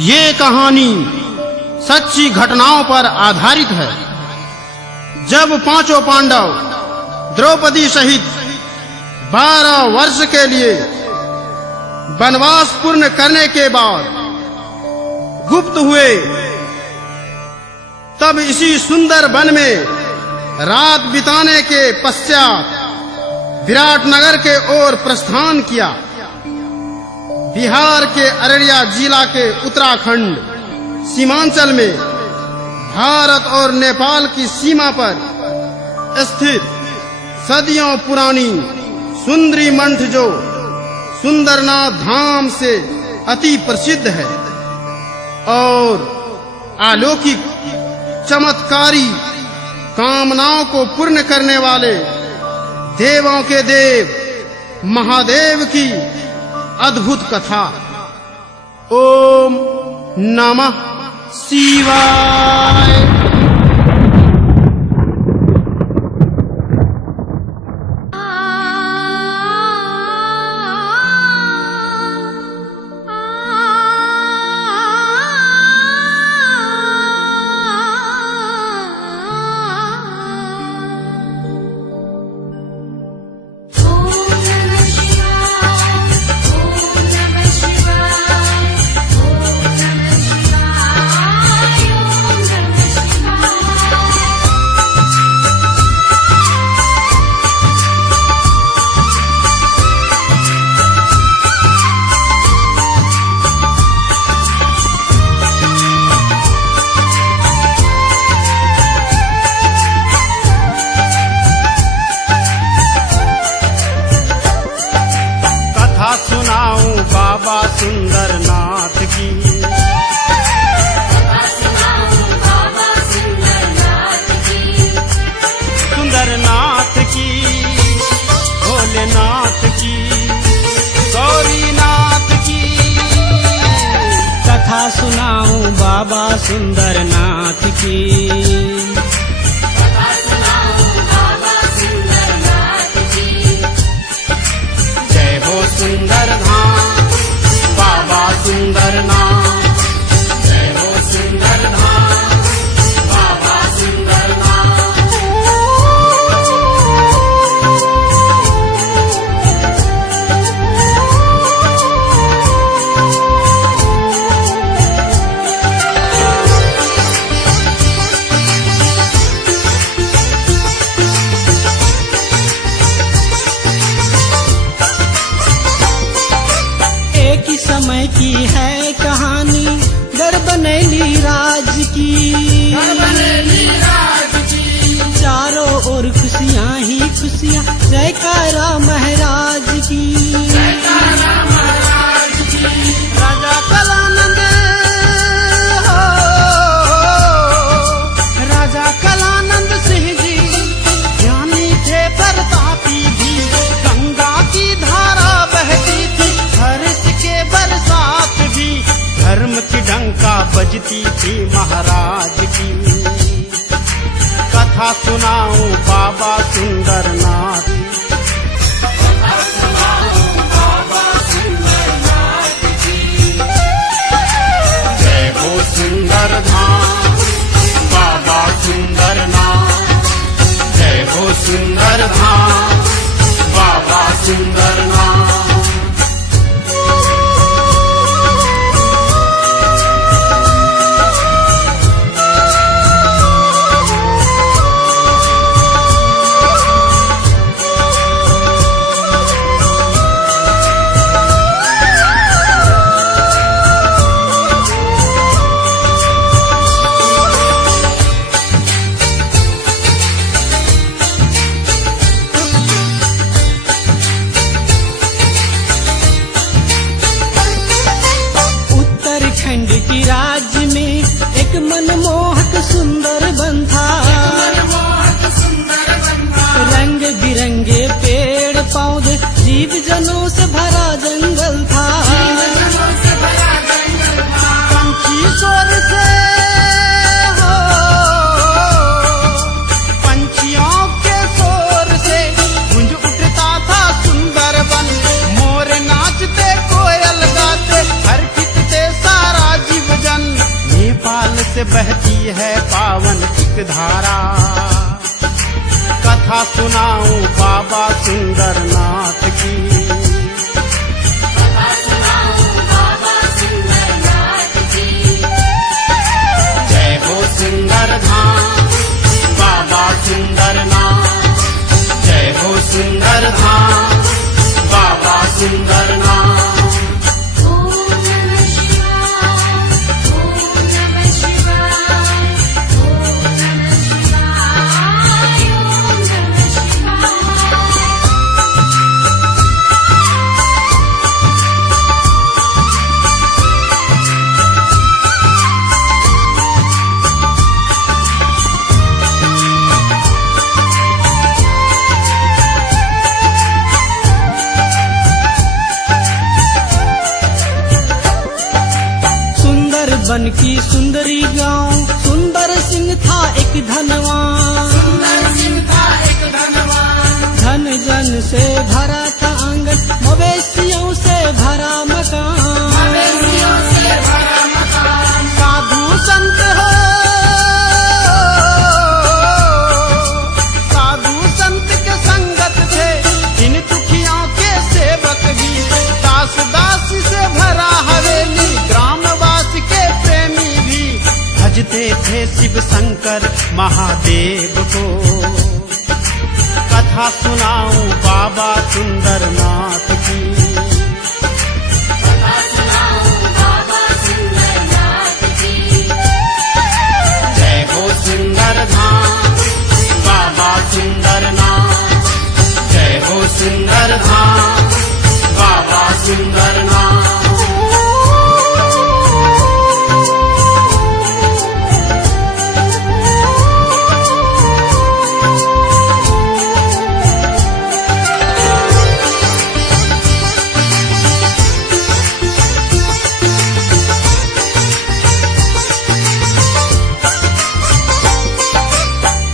ये कहानी सच्ची घटनाओं पर आधारित है। जब पांचों पांडव द्रौपदी सहित 12 वर्ष के लिए वनवास पूर्ण करने के बाद गुप्त हुए, तब इसी सुंदर वन में रात बिताने के पश्चात विराटनगर के ओर प्रस्थान किया। बिहार के अररिया जिला के उत्तराखंड सीमांचल में भारत और नेपाल की सीमा पर स्थित सदियों पुरानी सुंदरी मंठ जो सुंदरनाथ धाम से अति प्रसिद्ध है और अलौकिक चमत्कारी कामनाओं को पूर्ण करने वाले देवों के देव महादेव की अद्भुत कथा। ओम नमः शिवाय। बाबा सुंदरनाथ की, सुंदरनाथ की, भोलेनाथ की, गौरीनाथ की कथा सुनाऊं बाबा सुंदरनाथ की। जय हो सुंदर धाम बाबा सुंदरनाथ, जय हो सुंदर धाम बाबा सुंदरनाथ। एक ही समय की है कहानी गढ़बनैली राज की, चारों ओर खुशियाँ ही खुशियाँ, जयकारा महाराज की। राजा कलानंद हो, राजा कलानंद सिंह जी ज्ञानी थे प्रतापी भी, गंगा की धारा बहती थी, हर्ष के बरसात भी, धर्म की डंका बजती थी महाराज की। कथा सुनाऊं बाबा सुंदरनाथ, जय हो सुंदर धाम बाबा सुंदरनाथ, जय हो सुंदर धाम बाबा सुंदरनाथ। उत्तराखंड की राज्य में एक मनमोहक सुंदर वन था, रंग बिरंगे पेड़ पौधे, जीव जनों से भरा जंगल था। पंछी शोर से हो, पंछियों के शोर से गूंज उठता था सुंदर वन, मोर नाचते कोयल गाते, हर सारा जीवन से बहती है पावन एक धारा। कथा सुनाऊं बाबा सुंदरनाथ की, कथा सुनाऊं बाबा सुंदरनाथ की। जय हो सुंदर धाम बाबा सुंदरनाथ, जय हो सुंदर धाम बाबा सुंदरनाथ। ओम नमः शिवाय, ओम नमः शिवाय, ओम नमः शिवाय, ओम नमः शिवाय। सुंदर बन की सुंदरी गांव, सुंदर सिंह था एक धनवान। धन जन से भरा था आंगन, मवेशियों से भरा मकान। साधु संत हो, साधु संत के संगत थे इन दुखियों के सेवक भी। दास दासी से भरा हवेली, ग्रामवासी के प्रेमी भी। भजते थे शिव शंकर महादेव को, कथा सुनाऊं बाबा सुंदरनाथ की। कथा सुनाऊं बाबा सुंदरनाथ की। जय हो सुंदर धाम बाबा सुंदरनाथ, जय हो सुंदर धाम बाबा सुंदरनाथ।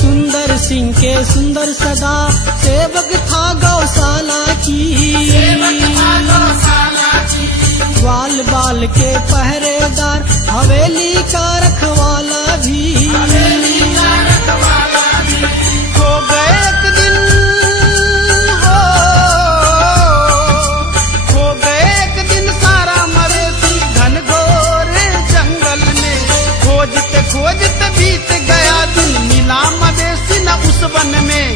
सुंदर सिंह के सुंदर सदा सेवक था गौशाला की। ग्वाल बाल के पहरेदार, हवेली का रखवाला भी। खो गए एक दिन हो, खो गए एक दिन सारा मवेशी घनघोर जंगल में। खोजते खोजते बीत गया दिन, मिला मवेशी न उस वन में।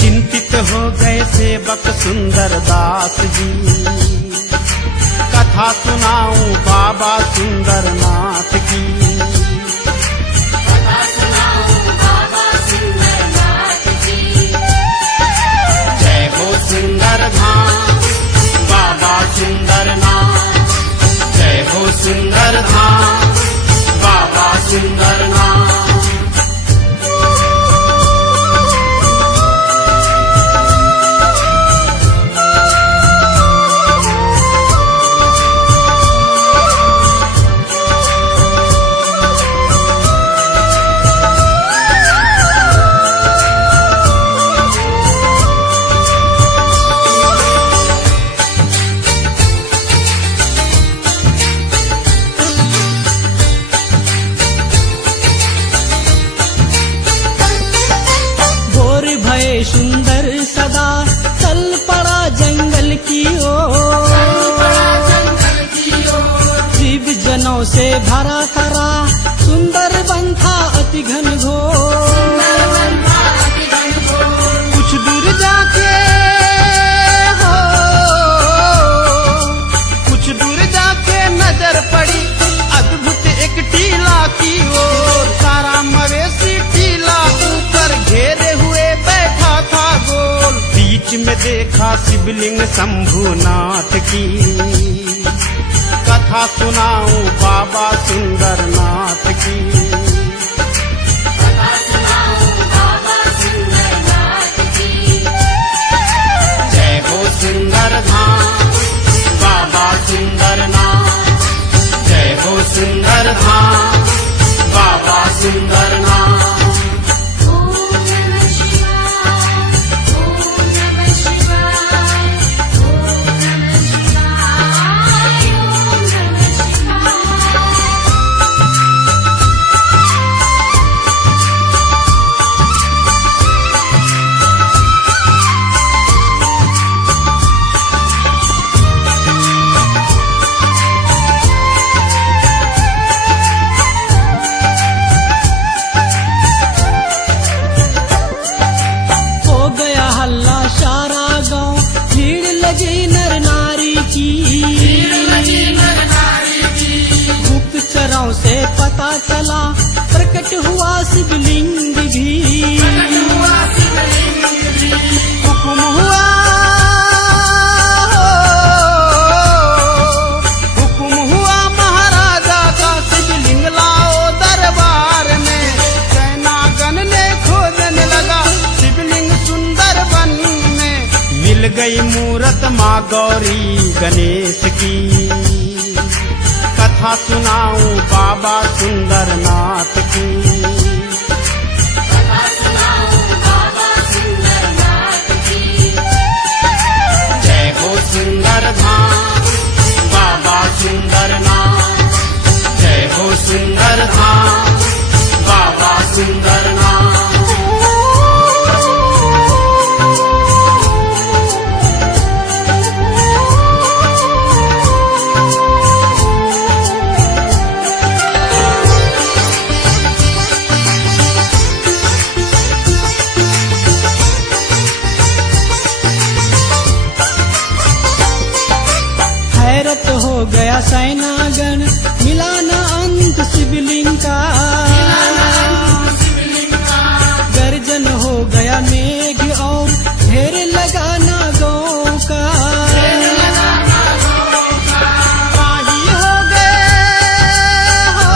चिंतित हो गए सेवक सुंदर दास जी, कथा सुनाऊं बाबा सुंदरनाथ की। कथा सुनाऊं बाबा सुंदरनाथ की। जय हो सुंदर धाम बाबा सुंदरनाथ, जय हो सुंदर धाम बाबा सुंदरनाथ। सुंदर सदा चल पड़ा जंगल की ओर। जीव जनों से भरा थरा, सुंदर बन था अति घनघोर। कुछ दूर जाके हो, कुछ दूर जाके नजर पड़ी अद्भुत एक टीला की ओर। सारा मवेशी टीला ऊपर घेरे हुए बैठा था गोल। बीच में देखा शिवलिंग शंभुनाथ की, कथा सुनाऊं बाबा सुंदरनाथ की। कथा सुनाऊं बाबा सुंदरनाथ की। जय हो सुंदर धाम बाबा सुंदरनाथ, जय हो सुंदर धाम बाबा सुंदरनाथ। ओम नमः शिवाय, ओम नमः शिवाय, ओम नमः शिवाय, ओम नमः शिवाय। गई मूरत माँ गौरी गणेश की। कथा सुनाऊं बाबा सुंदरनाथ की। कथा सुनाऊं बाबा सुंदरनाथ की। जय हो सुंदर धाम बाबा सुंदरनाथ। जय हो सुंदर धाम बाबा सुंदरनाथ। हैरत हो गया सैनागण मिला न अंत शिवलिंग का। गर्जन हो गया मेघ और ढेर लगा नागों का। त्राही हो गए हो,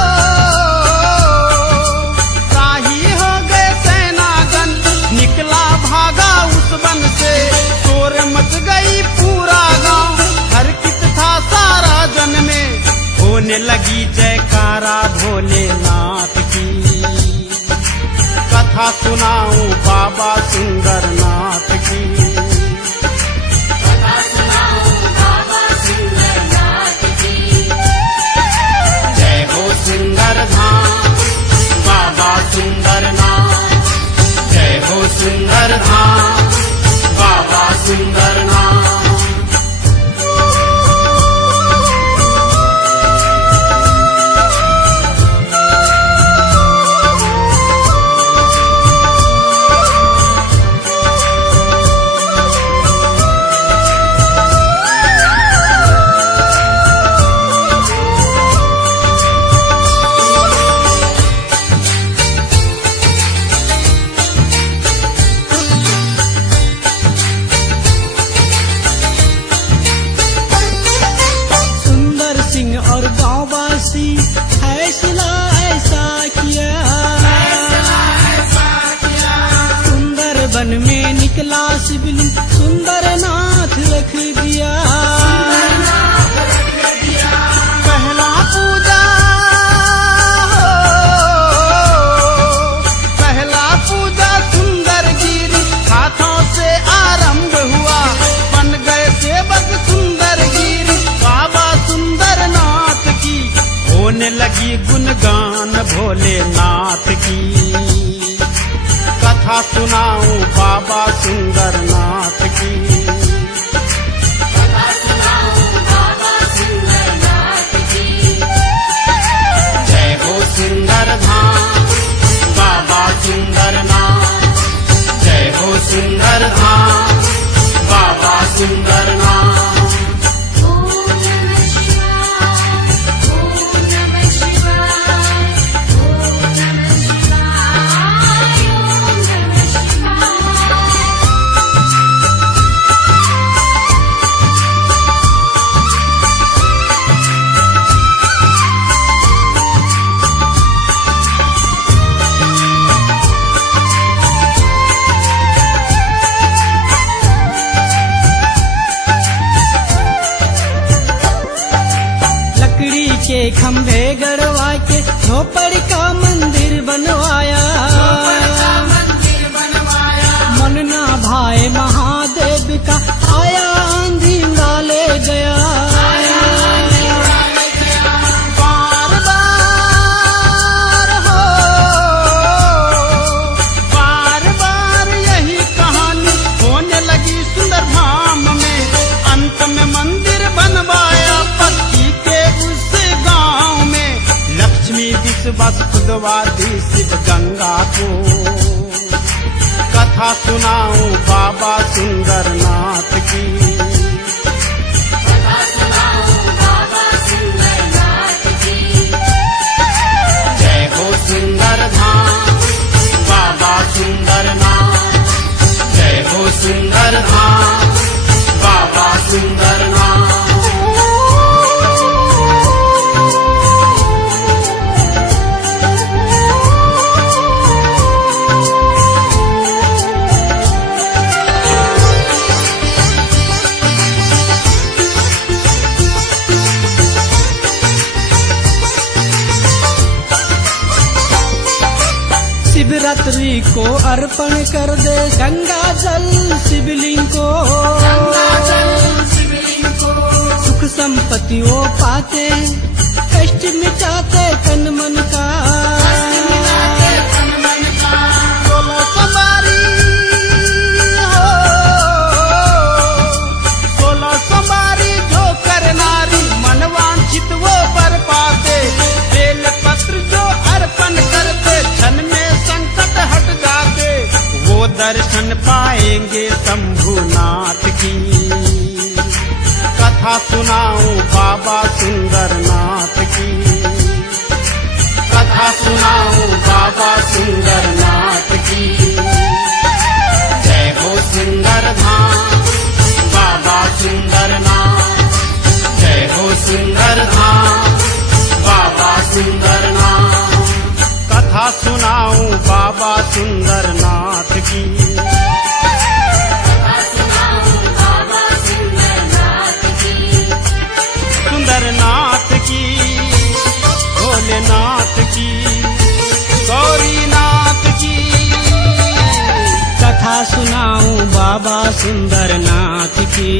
त्राही हो गए सैनागण निकला भागा उस वन से। शोर मच गई पूरा गांव हरकत था सारा जन में। होने लगी जयकारा भोलेनाथ की। कथा सुनाऊं बाबा सुंदरनाथ की। कथा सुनाऊं बाबा सुंदरनाथ की। जय हो सुंदर धाम बाबा सुंदरनाथ। जय हो सुंदर धाम बाबा सुंदरनाथ। सुंदर सिंह और गांववासी फैसला ऐसा किया। सुंदर वन में निकला शिवलिंग सुंदरनाथ रख दिया। पहला पूजा हो, पहला पूजा सुंदर गिरी हाथों से आरंभ हुआ। बन गए सेवक सुंदर गिरी बाबा सुंदरनाथ की। होने लगी गुणगान भोलेनाथ की। कथा सुनाऊं बाबा सुंदरनाथ की। कथा सुनाऊं बाबा सुंदरनाथ की। जय हो सुंदर धाम बाबा सुंदरनाथ। जय हो सुंदर धाम बाबा सुंदरनाथ। ओम नमः शिवाय। ओम नमः शिवाय। ओम नमः शिवाय। ओम नमः शिवाय। लकड़ी के खंभे गड़वा के झोपड़ी का मंदिर बनवाया। मन ना भाए महादेव का आया आंधी उड़ा ले गया। बार बार हो, बार बार यही कहानी होने लगी सुंदर धाम में। अंत में मंदिर बनवाया पत्ती के उस गांव में। लक्ष्मी विश्वास खुदवादी शिव गंगा को। कथा सुनाऊं बाबा सुंदरनाथ की। कथा सुनाऊं बाबा सुंदरनाथ की। जय हो सुंदर धाम बाबा सुंदरनाथ। जय हो सुंदर धाम बाबा सुंदरनाथ। शिवरात्रि को अर्पण कर दे गंगा जल शिवलिंग को, सुख संपत्ति वो पाते, कष्ट मिटाते तन मन का। 16 सोमवारी हो, 16 सोमवारी जो कर नारी मन वांछित वो बर पाते, बेल पत्र जो अर्पण करते क्षण में संकट हट जाते, वो दर्शन पाएंगे शंभुनाथ की। कथा सुनाऊं बाबा सुंदरनाथ की, कथा सुनाऊं बाबा सुंदरनाथ की। जय हो सुंदर धाम बाबा सुंदरनाथ, जय हो सुंदर धाम बाबा सुंदरनाथ। कथा सुनाऊं बाबा सुंदरनाथ की, सुंदरनाथ की, भोलेनाथ की, गौरीनाथ की। कथा सुनाऊं बाबा सुंदरनाथ की।